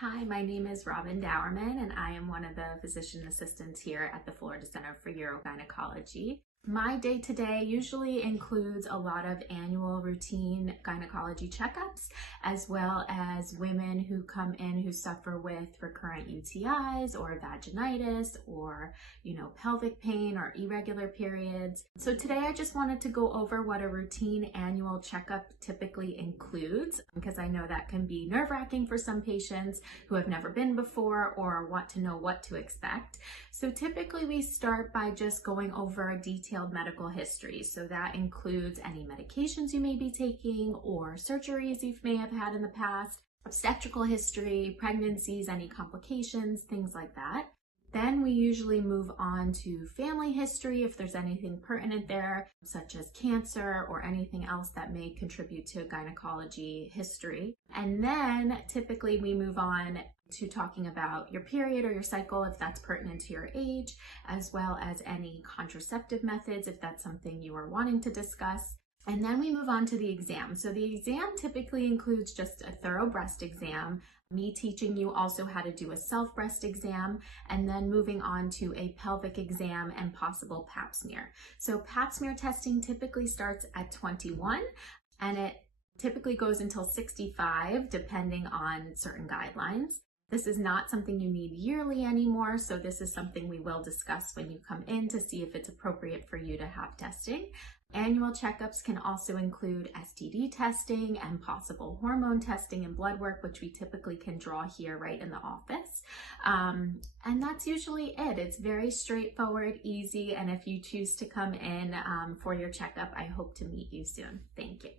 Hi, my name is Robyn Dauerman, and I am one of the physician assistants here at the Florida Center for Urogynecology. My day-to-day usually includes a lot of annual routine gynecology checkups, as well as women who come in who suffer with recurrent UTIs or vaginitis or, pelvic pain or irregular periods. So today I just wanted to go over what a routine annual checkup typically includes, because I know that can be nerve-wracking for some patients who have never been before or want to know what to expect. So typically we start by just going over a detailed medical history. So that includes any medications you may be taking or surgeries you may have had in the past, obstetrical history, pregnancies, any complications, things like that. Then we usually move on to family history if there's anything pertinent there, such as cancer or anything else that may contribute to gynecology history. And then typically we move on to talking about your period or your cycle if that's pertinent to your age, as well as any contraceptive methods if that's something you are wanting to discuss. And then we move on to the exam. So the exam typically includes just a thorough breast exam, me teaching you also how to do a self breast exam, and then moving on to a pelvic exam and possible pap smear. So pap smear testing typically starts at 21 and it typically goes until 65 depending on certain guidelines. This is not something you need yearly anymore, so this is something we will discuss when you come in to see if it's appropriate for you to have testing. Annual checkups can also include STD testing and possible hormone testing and blood work, which we typically can draw here right in the office. And that's usually it. It's very straightforward, easy, and if you choose to come in for your checkup, I hope to meet you soon. Thank you.